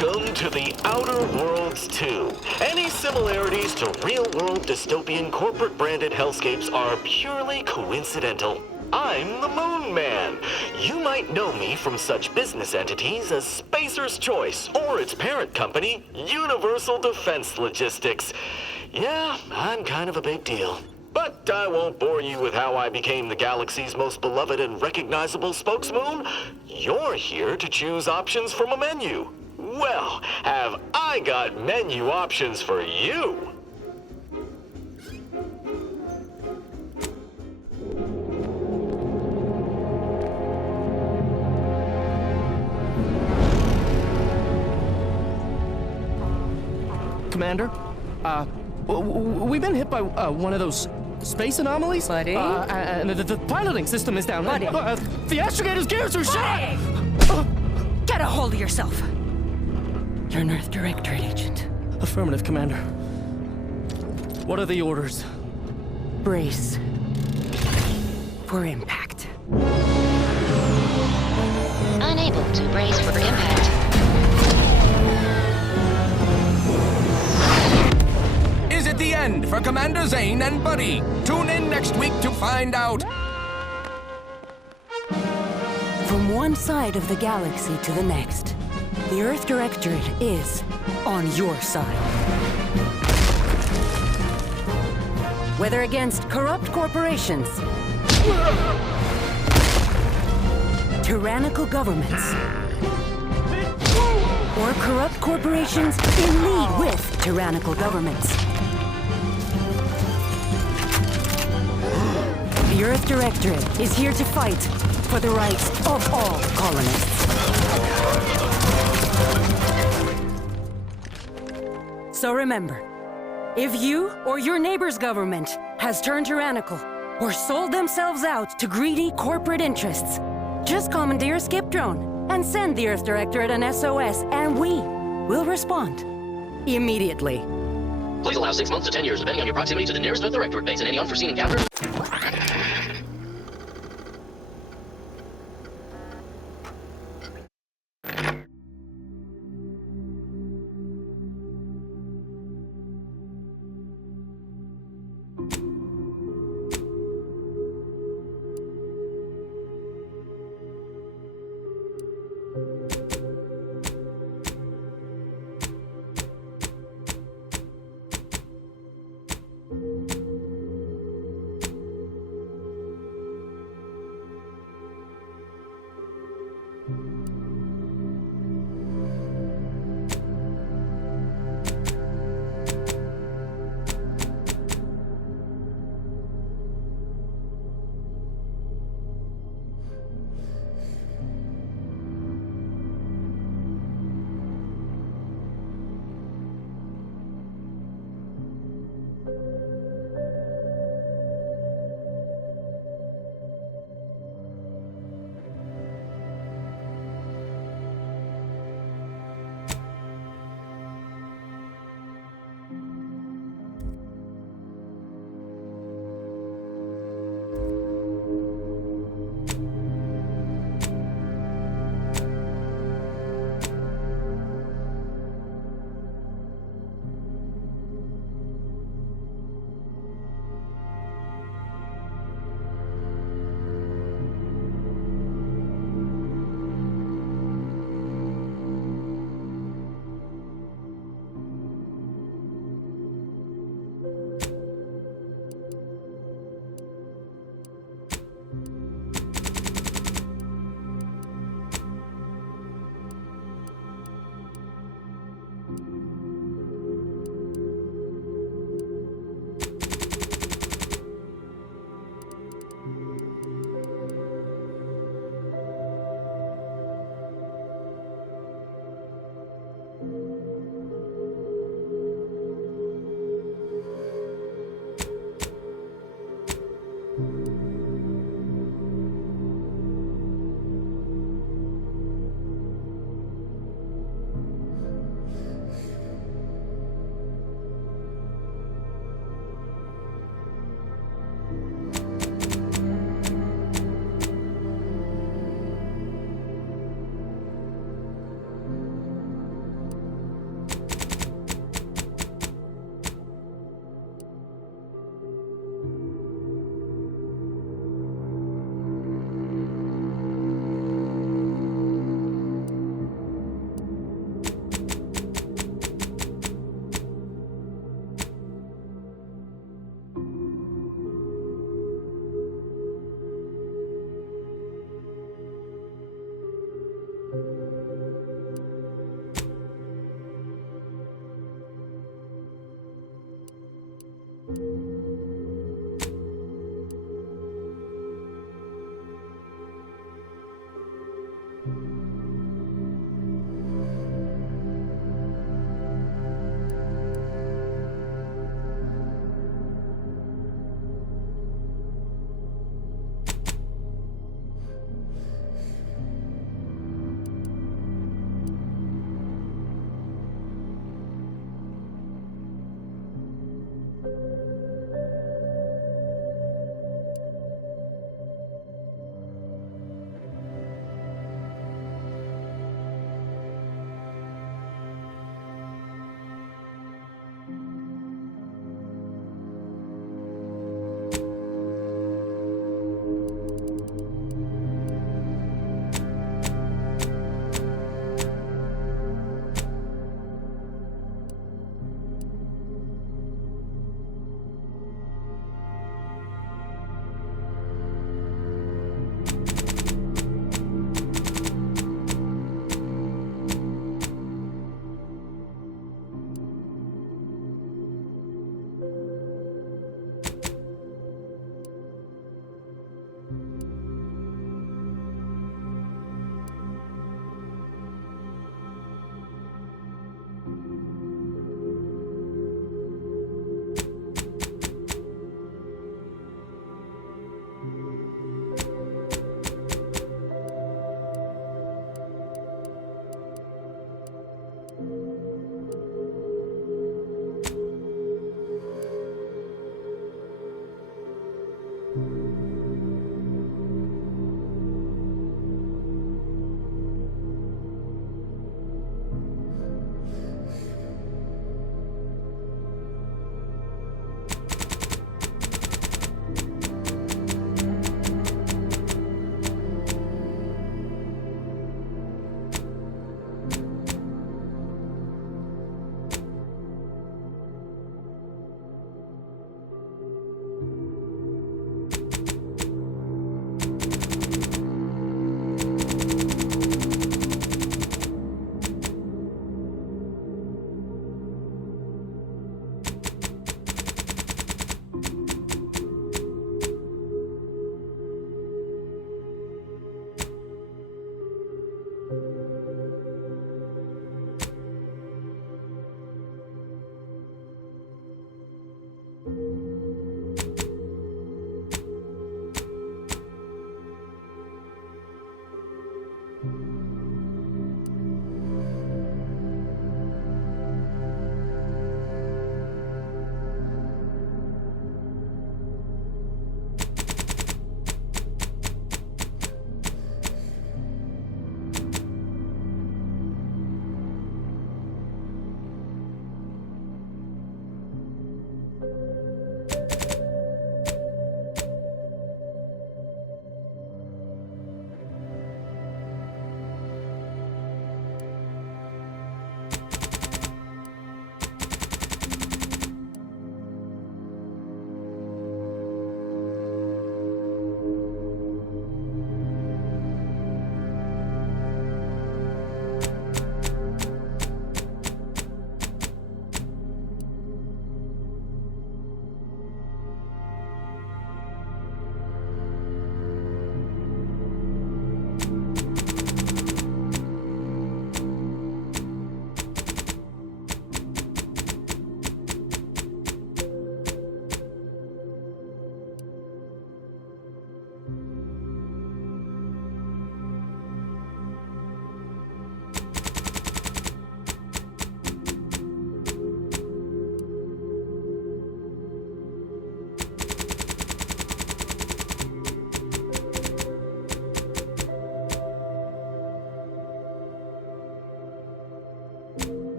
Welcome to the Outer Worlds 2. Any similarities to real-world dystopian corporate-branded hellscapes are purely coincidental. I'm the Moon Man. You might know me from such business entities as Spacer's Choice or its parent company, Universal Defense Logistics. Yeah, I'm kind of a big deal. But I won't bore you with how I became the galaxy's most beloved and recognizable spokesmoon. You're here to choose options from a menu. Well, have I got menu options for you? Commander, we've been hit by one of those space anomalies. Buddy? And the piloting system is down. Buddy? The astrogator's gears are shot! Get a hold of yourself! You're an Earth Directorate agent. Affirmative, Commander. What are the orders? Brace for impact. Unable to brace for impact. Is it the end for Commander Zane and Buddy? Tune in next week to find out. From one side of the galaxy to the next, the Earth Directorate is on your side. Whether against corrupt corporations, tyrannical governments, or corrupt corporations in league with tyrannical governments, the Earth Directorate is here to fight for the rights of all colonists. So remember, if you or your neighbor's government has turned tyrannical or sold themselves out to greedy corporate interests, just commandeer a skip drone and send the Earth Directorate an SOS, and we will respond immediately. Please allow 6 months to 10 years, depending on your proximity to the nearest Earth Directorate base and any unforeseen encounters.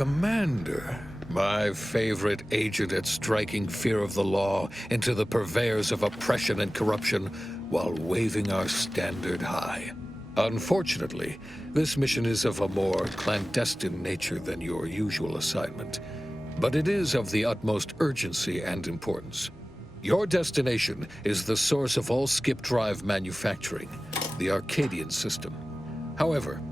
Commander, my favorite agent at striking fear of the law into the purveyors of oppression and corruption while waving our standard high. Unfortunately, this mission is of a more clandestine nature than your usual assignment, but it is of the utmost urgency and importance. Your destination is the source of all skip drive manufacturing, the Arcadian system. However,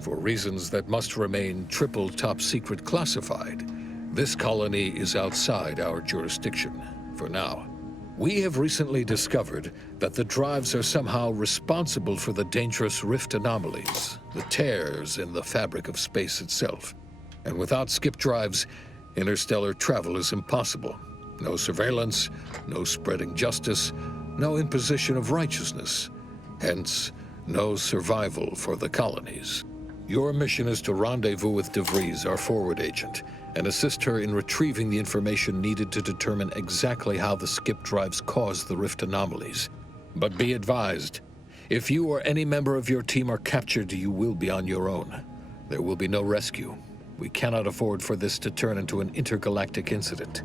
for reasons that must remain triple top secret classified, this colony is outside our jurisdiction for now. We have recently discovered that the drives are somehow responsible for the dangerous rift anomalies, the tears in the fabric of space itself. And without skip drives, interstellar travel is impossible. No surveillance, no spreading justice, no imposition of righteousness. Hence, no survival for the colonies. Your mission is to rendezvous with DeVries, our forward agent, and assist her in retrieving the information needed to determine exactly how the skip drives cause the rift anomalies. But be advised, if you or any member of your team are captured, you will be on your own. There will be no rescue. We cannot afford for this to turn into an intergalactic incident.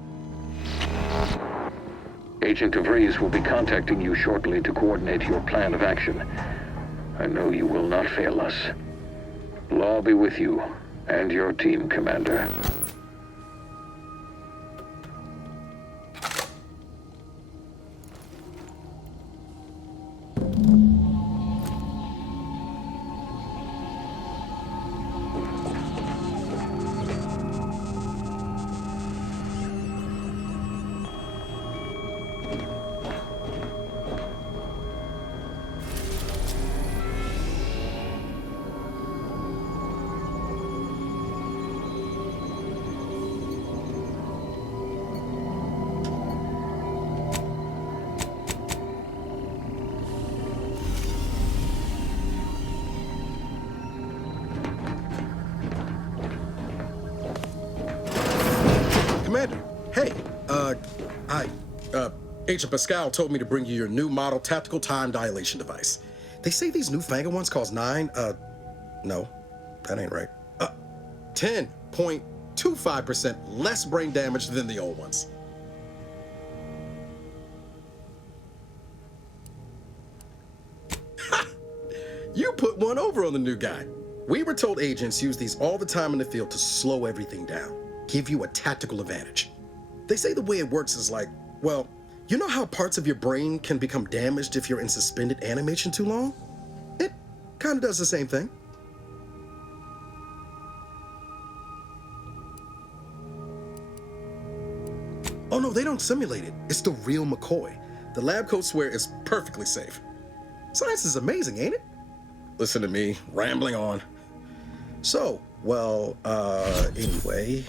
Agent DeVries will be contacting you shortly to coordinate your plan of action. I know you will not fail us. Law be with you and your team, Commander. Commander, hey, Agent Pascal told me to bring you your new model tactical time dilation device. They say these newfangled ones cause no, that ain't right. 10.25% less brain damage than the old ones. You put one over on the new guy. We were told agents use these all the time in the field to slow everything down, give you a tactical advantage. They say the way it works is like, well, you know how parts of your brain can become damaged if you're in suspended animation too long? It kind of does the same thing. Oh no, they don't simulate it. It's the real McCoy. The lab coats swear it's perfectly safe. Science is amazing, ain't it? Listen to me, rambling on. So, well, anyway,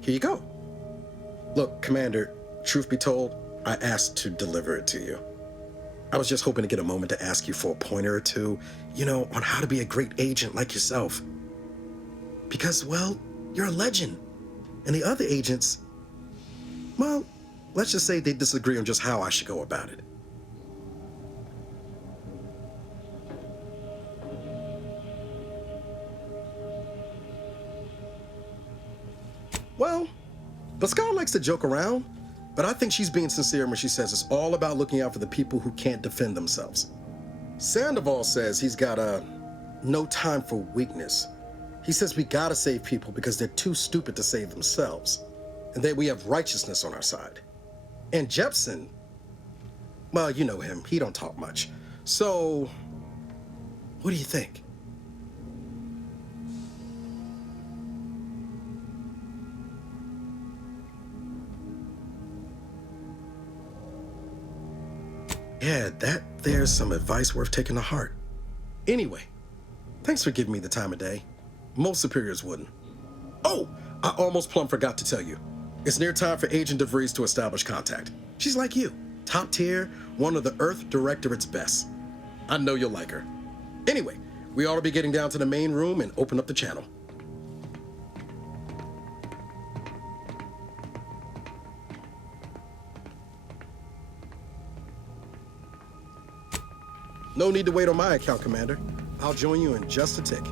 here you go. Look, Commander, truth be told, I asked to deliver it to you. I was just hoping to get a moment to ask you for a pointer or two, you know, on how to be a great agent like yourself. Because, well, you're a legend. And the other agents, well, let's just say they disagree on just how I should go about it. Well, Pascal likes to joke around, but I think she's being sincere when she says it's all about looking out for the people who can't defend themselves. Sandoval says he's got no time for weakness. He says we gotta save people because they're too stupid to save themselves, and that we have righteousness on our side. And Jepson, well, you know him, he don't talk much. So, what do you think? Yeah, there's some advice worth taking to heart. Anyway, thanks for giving me the time of day. Most superiors wouldn't. Oh, I almost plumb forgot to tell you. It's near time for Agent DeVries to establish contact. She's like you, top tier, one of the Earth Directorate's best. I know you'll like her. Anyway, we ought to be getting down to the main room and open up the channel. No need to wait on my account, Commander. I'll join you in just a tick.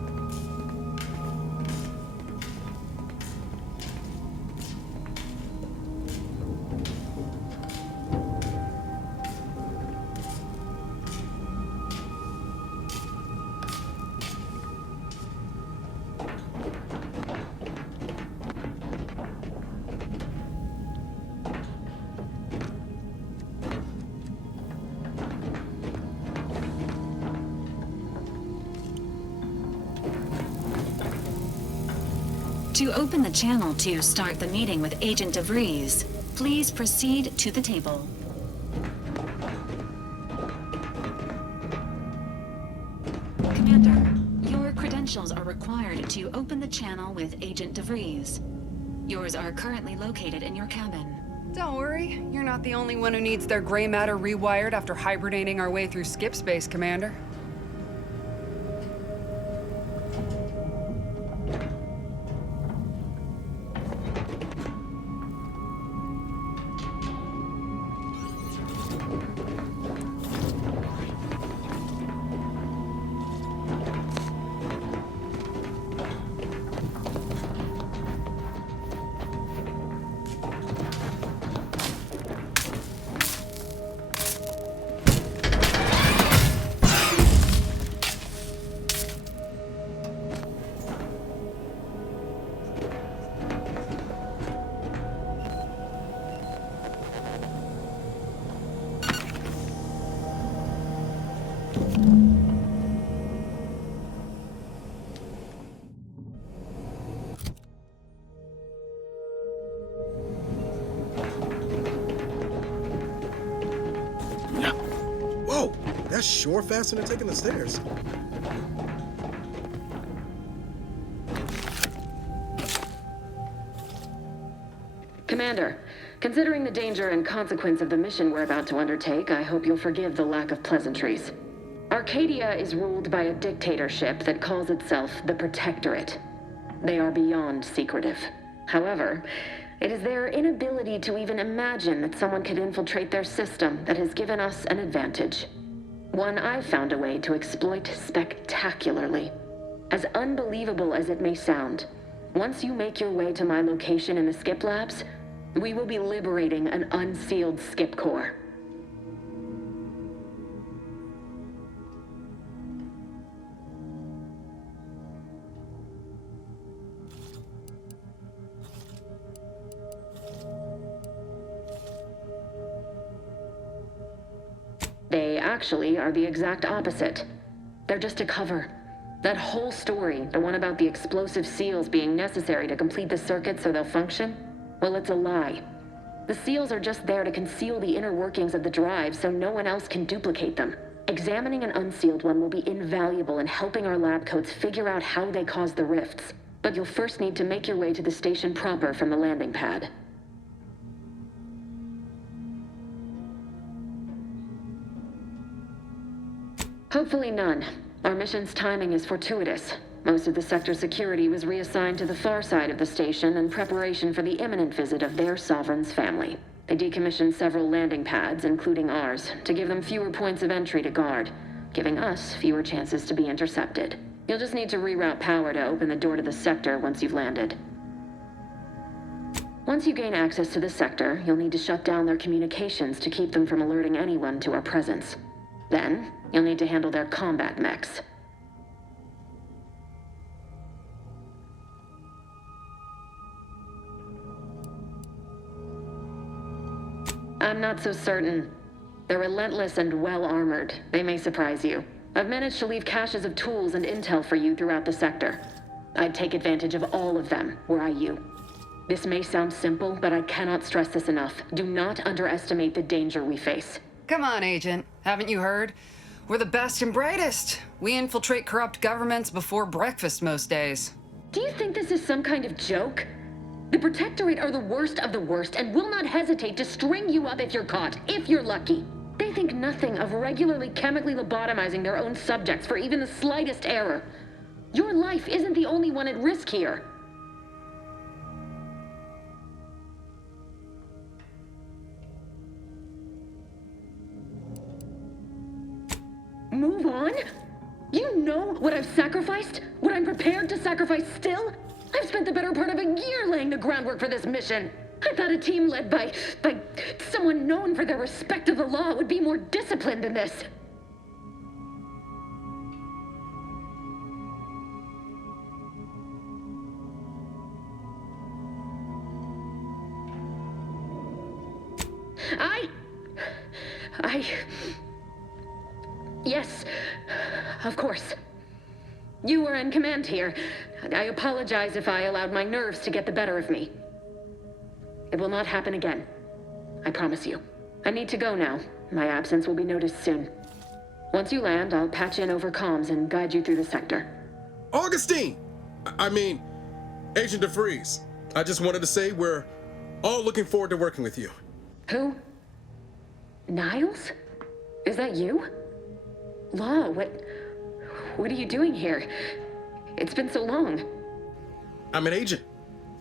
To open the channel to start the meeting with Agent DeVries, please proceed to the table. Commander, your credentials are required to open the channel with Agent DeVries. Yours are currently located in your cabin. Don't worry, you're not the only one who needs their gray matter rewired after hibernating our way through skip space, Commander. Whoa, that's sure faster than taking the stairs. Commander, considering the danger and consequence of the mission we're about to undertake, I hope you'll forgive the lack of pleasantries. Arcadia is ruled by a dictatorship that calls itself the Protectorate. They are beyond secretive. However, it is their inability to even imagine that someone could infiltrate their system that has given us an advantage. One I've found a way to exploit spectacularly. As unbelievable as it may sound, once you make your way to my location in the skip labs, we will be liberating an unsealed skip core. They actually are the exact opposite. They're just a cover. That whole story, the one about the explosive seals being necessary to complete the circuit so they'll function, well, it's a lie. The seals are just there to conceal the inner workings of the drive so no one else can duplicate them. Examining an unsealed one will be invaluable in helping our lab coats figure out how they cause the rifts. But you'll first need to make your way to the station proper from the landing pad. Hopefully none. Our mission's timing is fortuitous. Most of the sector's security was reassigned to the far side of the station in preparation for the imminent visit of their sovereign's family. They decommissioned several landing pads, including ours, to give them fewer points of entry to guard, giving us fewer chances to be intercepted. You'll just need to reroute power to open the door to the sector once you've landed. Once you gain access to the sector, you'll need to shut down their communications to keep them from alerting anyone to our presence. Then, you'll need to handle their combat mechs. I'm not so certain. They're relentless and well-armored. They may surprise you. I've managed to leave caches of tools and intel for you throughout the sector. I'd take advantage of all of them, were I you. This may sound simple, but I cannot stress this enough. Do not underestimate the danger we face. Come on, Agent. Haven't you heard? We're the best and brightest. We infiltrate corrupt governments before breakfast most days. Do you think this is some kind of joke? The Protectorate are the worst of the worst and will not hesitate to string you up if you're caught, if you're lucky. They think nothing of regularly chemically lobotomizing their own subjects for even the slightest error. Your life isn't the only one at risk here. Move on? You know what I've sacrificed? What I'm prepared to sacrifice still? I've spent the better part of a year laying the groundwork for this mission. I thought a team led by someone known for their respect of the law would be more disciplined than this. Yes, of course. You were in command here. I apologize if I allowed my nerves to get the better of me. It will not happen again. I promise you. I need to go now. My absence will be noticed soon. Once you land, I'll patch in over comms and guide you through the sector. Augustine! I mean, Agent DeVries. I just wanted to say we're all looking forward to working with you. Who? Niles? Is that you? Law, what are you doing here? It's been so long. I'm an agent.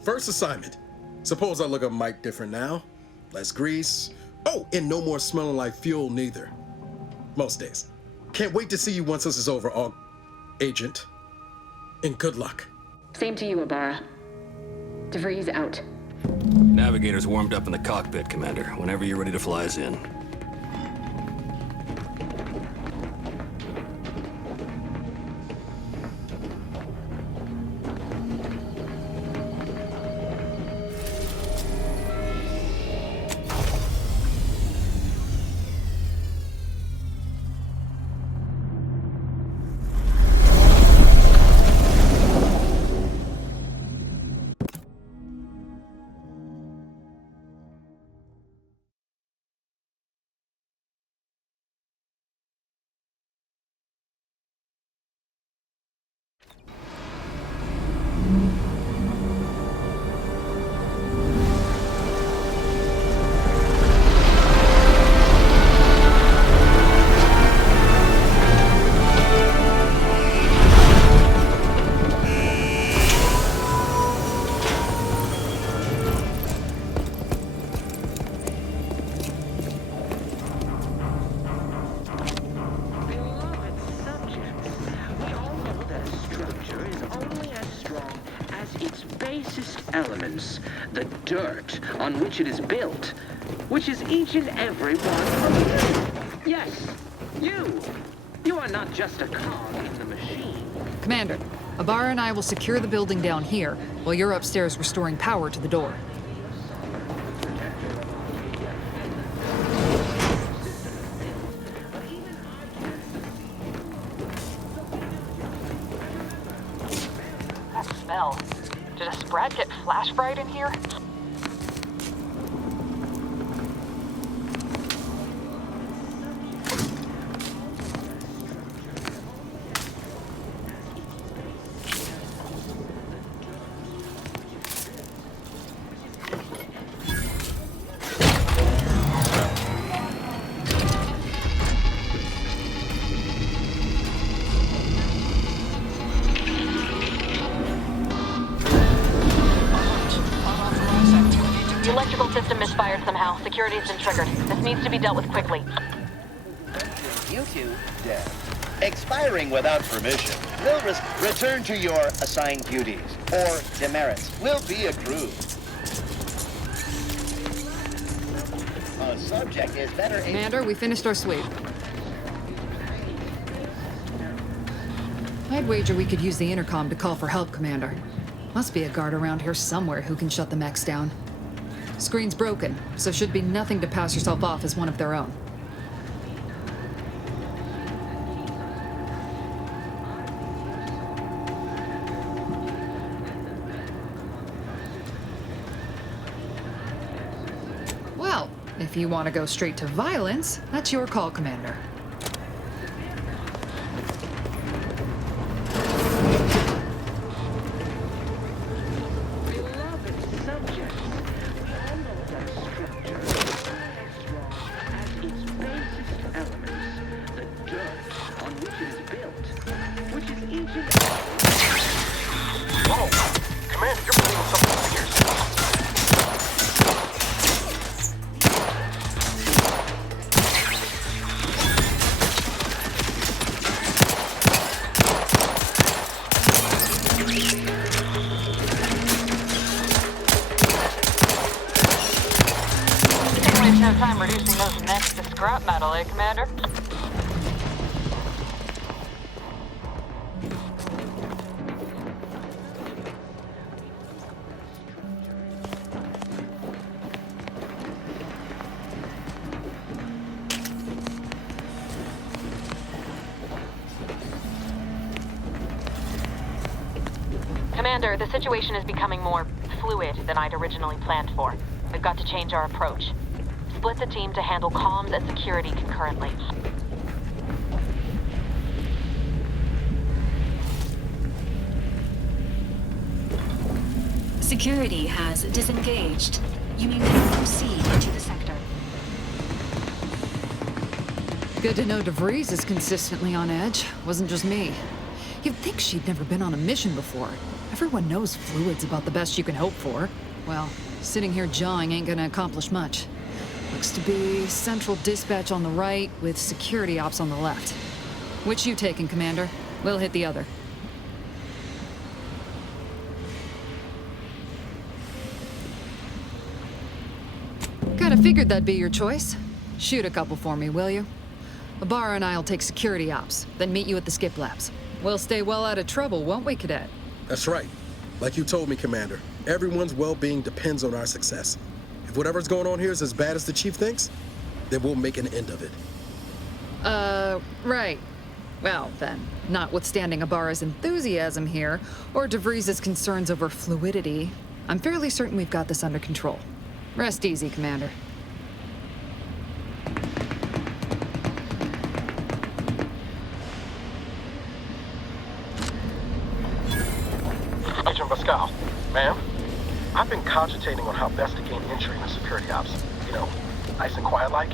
First assignment. Suppose I look a mite different now. Less grease. Oh, and no more smelling like fuel neither. Most days. Can't wait to see you once this is over, Agent. And good luck. Same to you, Ibarra. DeVries out. Navigator's warmed up in the cockpit, Commander. Whenever you're ready to fly us in. Elements, the dirt on which it is built, which is each and every one of you. Yes, you. You are not just a cog in the machine. Commander, Ibarra and I will secure the building down here, while you're upstairs restoring power to the door. That smell. Did a Sprat get flash fried in here? The electrical system misfired somehow. Security has been triggered. This needs to be dealt with quickly. You two, dead. Expiring without permission will return to your assigned duties, or demerits will be accrued. A subject is better... Commander, we finished our sweep. I'd wager we could use the intercom to call for help, Commander. Must be a guard around here somewhere who can shut the mechs down. Screen's broken, so should be nothing to pass yourself off as one of their own. Well, if you want to go straight to violence, that's your call, Commander. No time reducing those necks to scrap metal, eh, Commander? Commander, the situation is becoming more fluid than I'd originally planned for. We've got to change our approach. Split the team to handle comms and security concurrently. Security has disengaged. You may now proceed into the sector. Good to know DeVries is consistently on edge. Wasn't just me. You'd think she'd never been on a mission before. Everyone knows fluid's about the best you can hope for. Well, sitting here jawing ain't gonna accomplish much. Looks to be central dispatch on the right with security ops on the left. Which you taking, Commander? We'll hit the other. Kinda figured that'd be your choice. Shoot a couple for me, will you? Ibarra and I'll take security ops, then meet you at the skip labs. We'll stay well out of trouble, won't we, Cadet? That's right. Like you told me, Commander, everyone's well-being depends on our success. If whatever's going on here is as bad as the Chief thinks, then we'll make an end of it. Right. Well, then, notwithstanding Ibarra's enthusiasm here, or DeVries' concerns over fluidity, I'm fairly certain we've got this under control. Rest easy, Commander. Agent Pascal, ma'am, I've been cogitating on how best to gain entry into security ops. You know, nice and quiet like.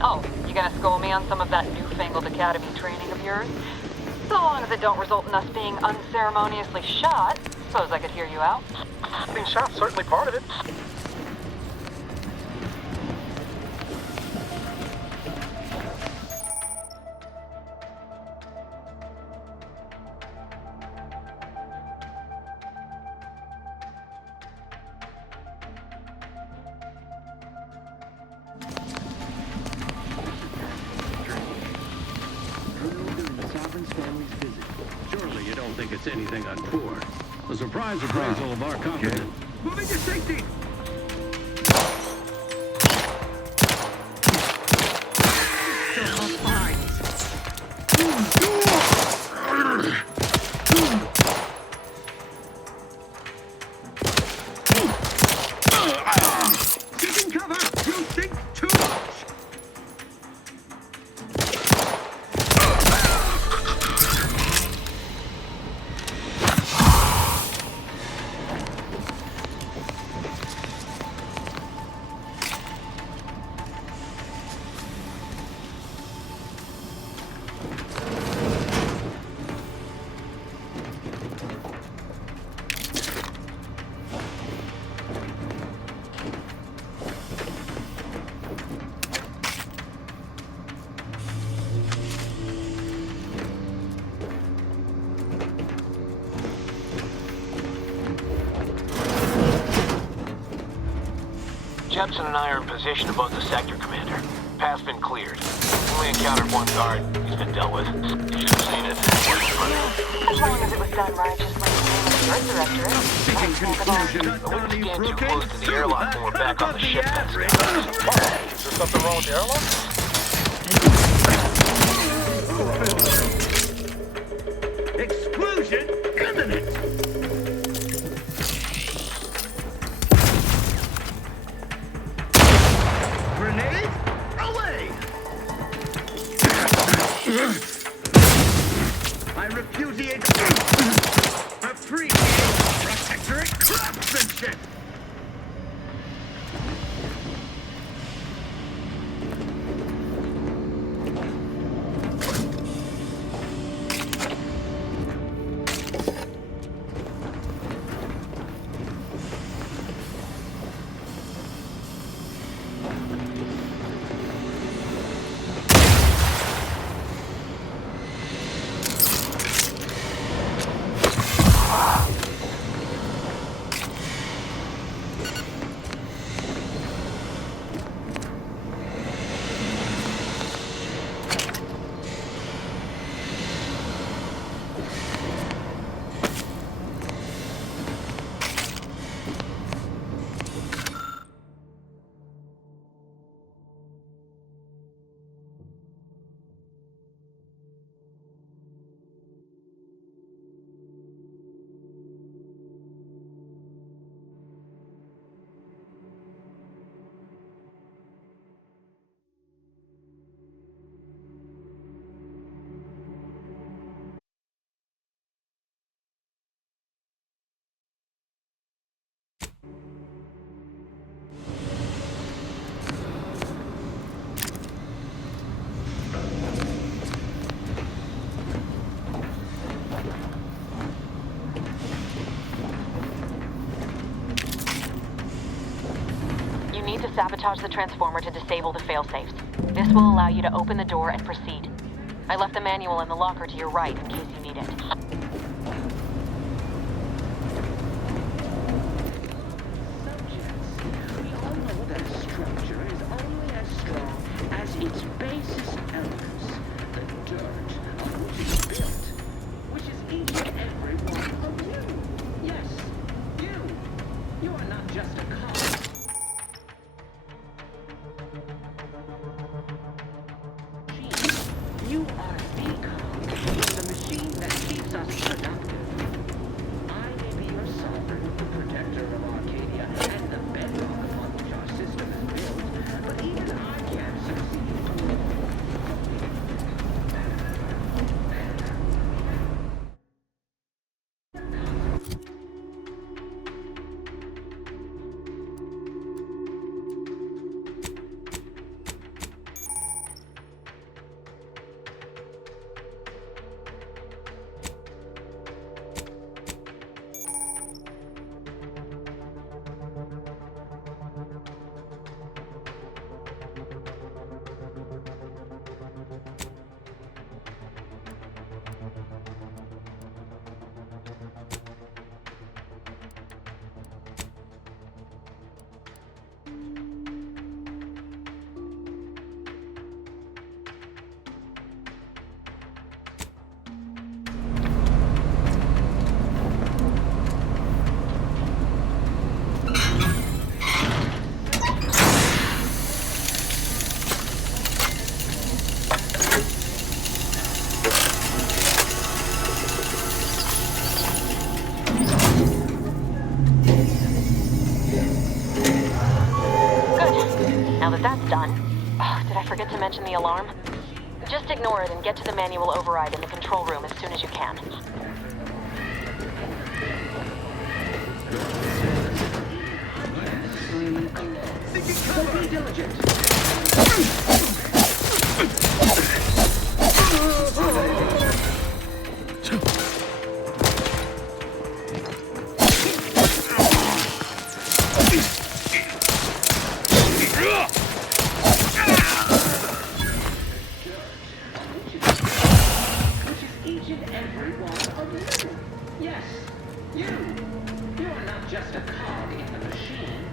Oh, you gonna school me on some of that newfangled academy training of yours? So long as it don't result in us being unceremoniously shot, suppose I could hear you out. Being shot's certainly part of it. Surely you don't think it's anything untoward. A surprise appraisal of our company. Moving to safety! Taking cover! You think too much! Jepson and I are in position above the sector, Commander. Path's been cleared. Only encountered one guard. He's been dealt with. You should have seen it. As long as it was done righteously, the Earth Director. I wouldn't stand too close to the airlock when we're back on the ship. That's Is there something wrong with the airlock? Explosion imminent! Grenade away! I repudiate protectorate craftsmanship! sabotage the transformer to disable the failsafes. This will allow you to open the door and proceed. I left the manual in the locker to your right in case you need it. We all know that a structure is only as strong as its basis elements, the dirt on which it's built, which is each and every one of you. Yes, you. You are not just a cog. You are the cog in the machine that keeps us productive. I may be your sovereign, the protector of Arcadia, and the bedrock upon which our system is built, but even I can't succeed alone. Now that that's done... Oh, did I forget to mention the alarm? Just ignore it and get to the manual override in the control room as soon as you can. So be diligent. Each and every one of you. Yes, you. You are not just a cog in the machine.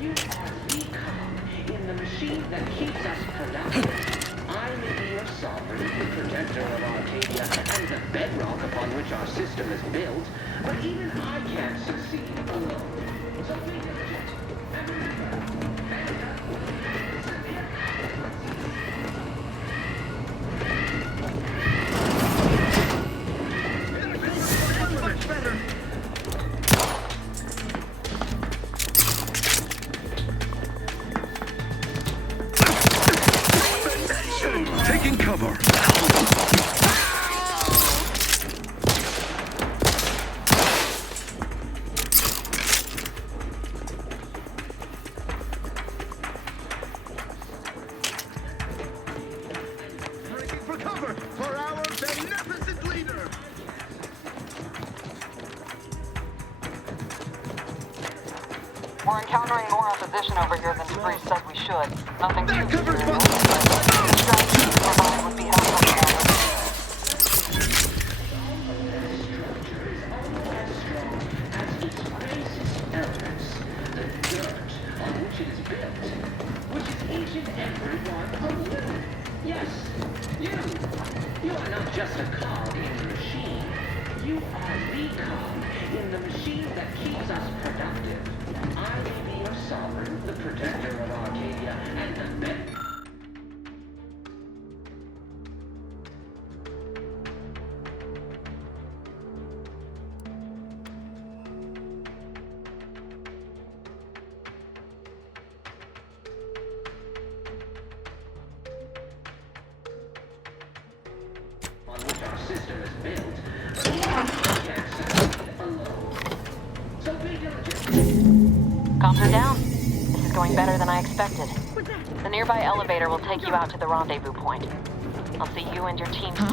You are the cog in the machine that keeps us productive. I may be your sovereign, the protector of Arcadia, and the bedrock upon which our system is built, but even I can't succeed alone. So be diligent. And remember, taking cover. Breaking for cover for our beneficent leader. We're encountering more opposition over here than Debris said we should. Nothing too serious. Provide would be helpful. yes, you. You are not just a cog in the machine. You are the cog in the machine that keeps us productive. I may be your sovereign, the protector of Arcadia, and the best. On which our system is built, but we can't succeed alone. So be diligent. Comms are down. This is going better than I expected. The nearby elevator will take you out to the rendezvous point. I'll see you and your team soon.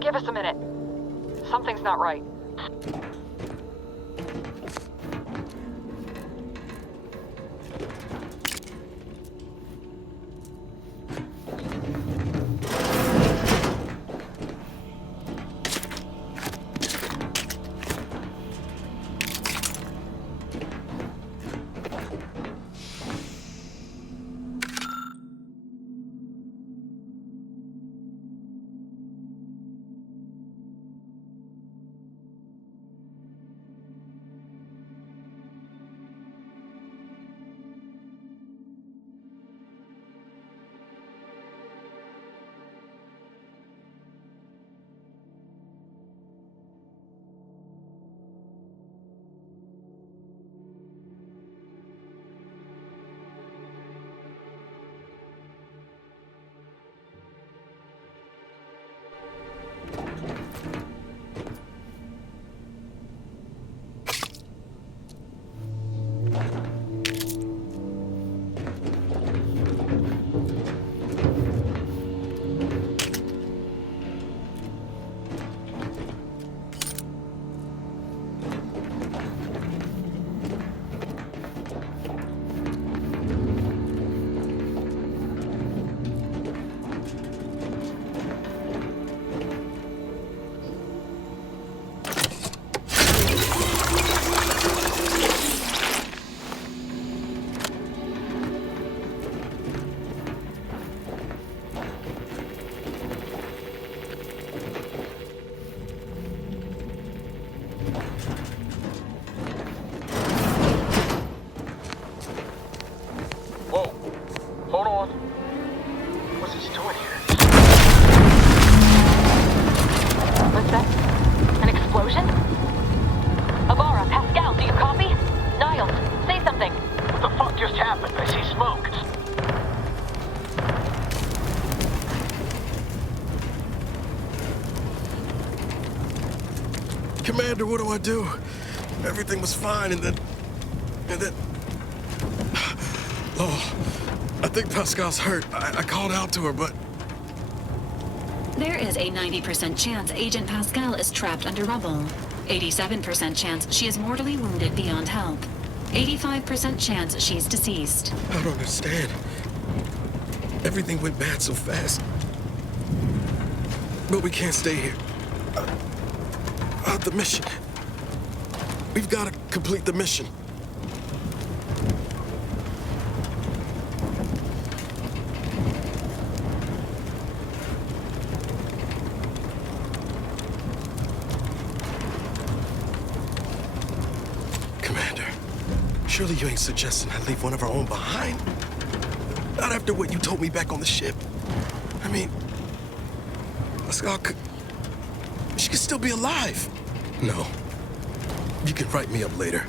Give us a minute. Something's not right. Commander, what do I do? Everything was fine, and then... Oh, I think Pascal's hurt. I called out to her, but... There is a 90% chance Agent Pascal is trapped under rubble. 87% chance she is mortally wounded beyond help. 85% chance she's deceased. I don't understand. Everything went bad so fast. But we can't stay here. The mission. We've got to complete the mission. Commander, surely you ain't suggesting I leave one of our own behind? Not after what you told me back on the ship. I mean, Pascal could... She could still be alive. No. You can write me up later.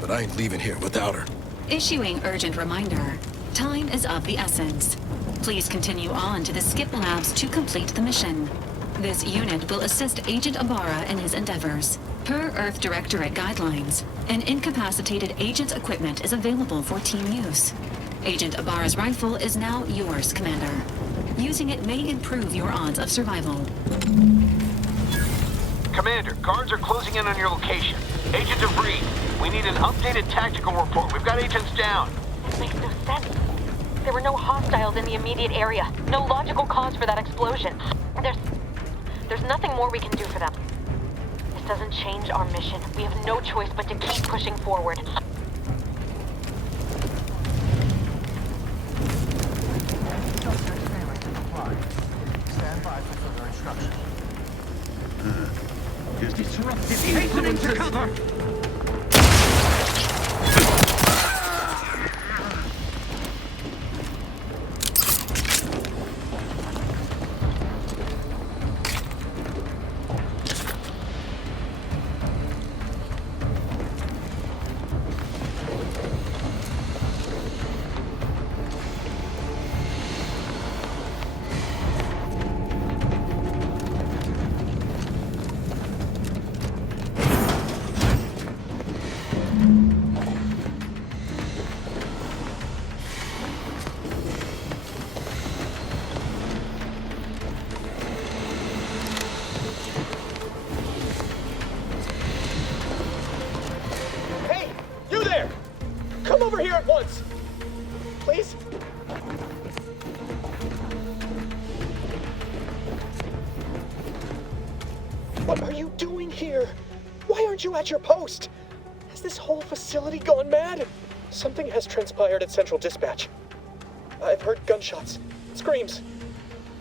But I ain't leaving here without her. Issuing urgent reminder. Time is of the essence. Please continue on to the skip labs to complete the mission. This unit will assist Agent Ibarra in his endeavors. Per Earth Directorate guidelines, an incapacitated agent's equipment is available for team use. Agent Ibarra's rifle is now yours, Commander. Using it may improve your odds of survival. Commander, guards are closing in on your location. Agent DeVries, we need an updated tactical report. We've got agents down. This makes no sense. There were no hostiles in the immediate area. No logical cause for that explosion. There's nothing more we can do for them. This doesn't change our mission. We have no choice but to keep pushing forward. Stand by for further instructions. Disrupted. Hastening to cover! What are you doing here? Why aren't you at your post? Has this whole facility gone mad? Something has transpired at Central Dispatch. I've heard gunshots, screams.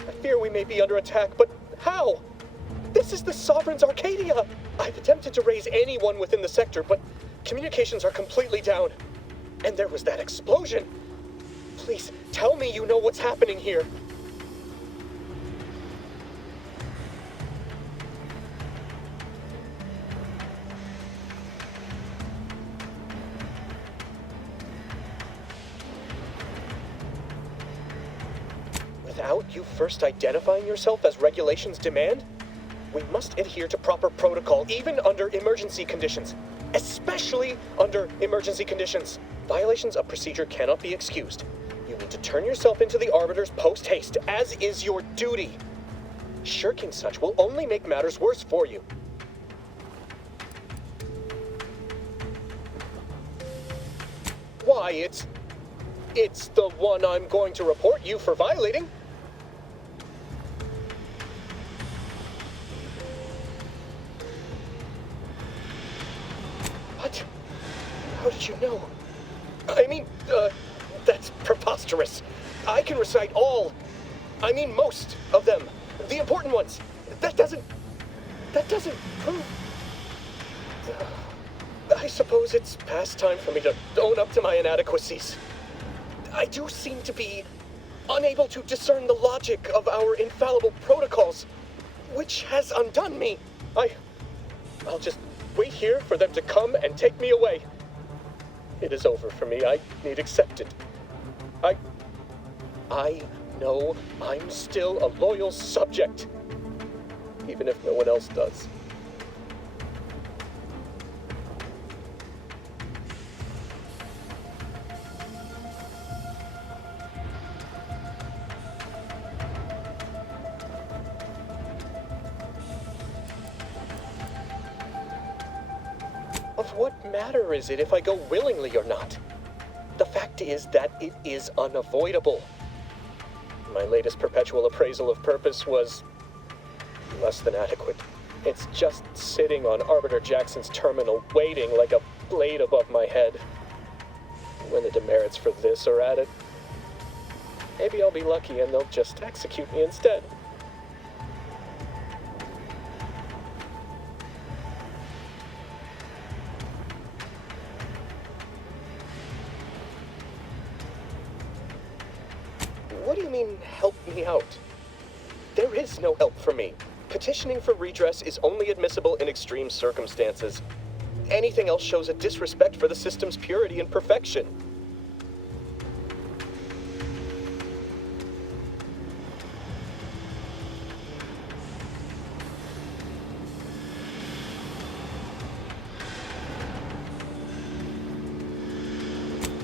I fear we may be under attack, but how? This is the Sovereign's Arcadia! I've attempted to raise anyone within the sector, but communications are completely down. And there was that explosion. Please, tell me you know what's happening here. Without you first identifying yourself as regulations demand? We must adhere to proper protocol, even under emergency conditions. Especially under emergency conditions. Violations of procedure cannot be excused. You need to turn yourself into the Arbiters post-haste, as is your duty. Shirking such will only make matters worse for you. Why, it's the one I'm going to report you for violating. What? How did you know? I mean, that's preposterous. I can recite most of them. The important ones. That doesn't prove... I suppose it's past time for me to own up to my inadequacies. I do seem to be unable to discern the logic of our infallible protocols, which has undone me. I'll just wait here for them to come and take me away. It is over for me. I need accept it. I know I'm still a loyal subject, even if no one else does. Of what matter is it if I go willingly or not? The fact is that it is unavoidable. My latest perpetual appraisal of purpose was less than adequate. It's just sitting on Arbiter Jackson's terminal, waiting like a blade above my head. When the demerits for this are added, maybe I'll be lucky and they'll just execute me instead. What do you mean, help me out? There is no help for me. Petitioning for redress is only admissible in extreme circumstances. Anything else shows a disrespect for the system's purity and perfection.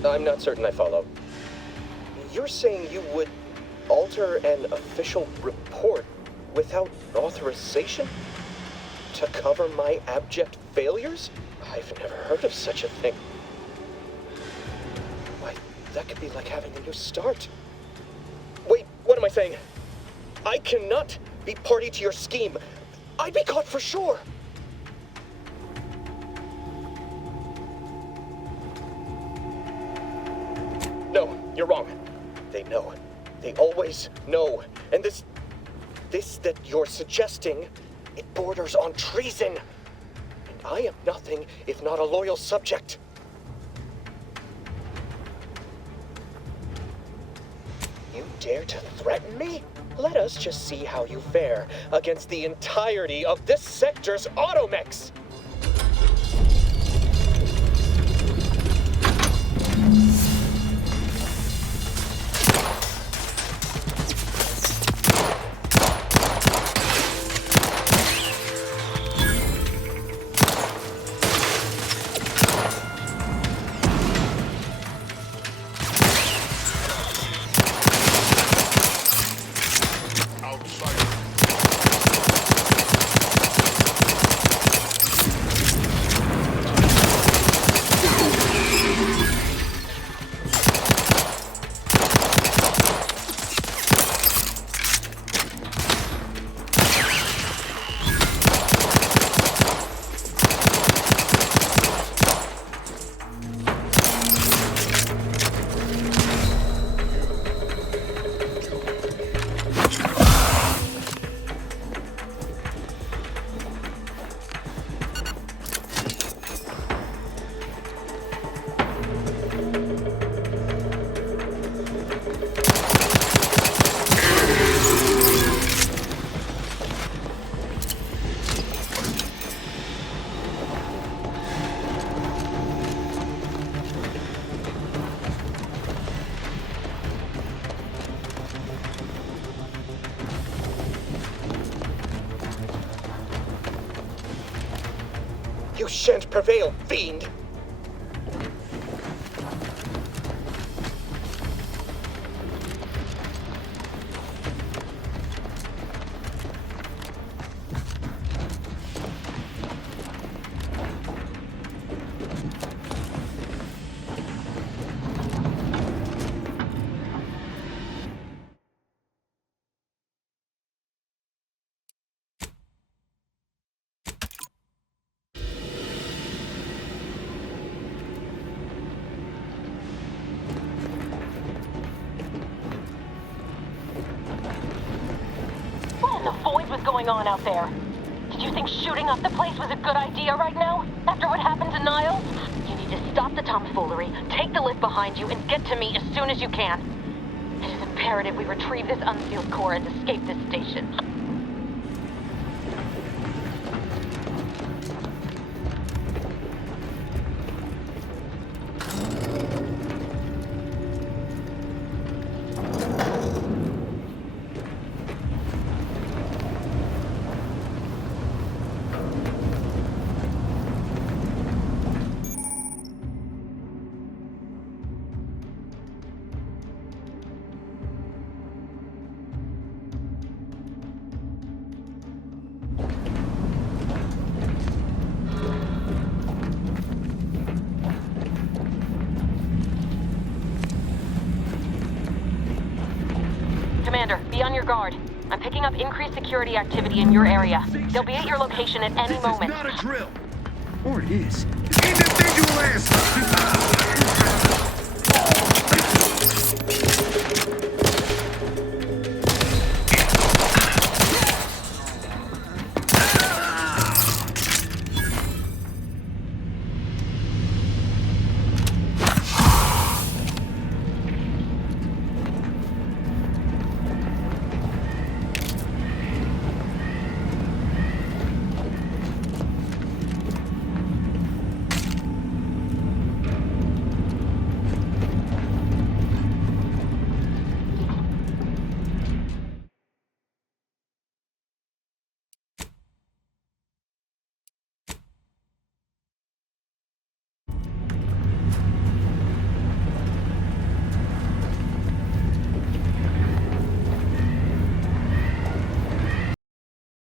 I'm not certain I follow. You're saying you would alter an official report without authorization? To cover my abject failures? I've never heard of such a thing. Why, that could be like having a new start. Wait, what am I saying? I cannot be party to your scheme. I'd be caught for sure. No, you're wrong. They know. They always know. And this that you're suggesting, it borders on treason. And I am nothing if not a loyal subject. You dare to threaten me? Let us just see how you fare against the entirety of this sector's automechs. You shan't prevail, fiend! Going on out there? Did you think shooting up the place was a good idea right now? After what happened to Niles? You need to stop the tomfoolery, take the lift behind you, and get to me as soon as you can. It is imperative we retrieve this unsealed core and escape this station. Commander, be on your guard. I'm picking up increased security activity in your area. They'll be at your location at any moment. This is not a drill. Or it is. Individual ass!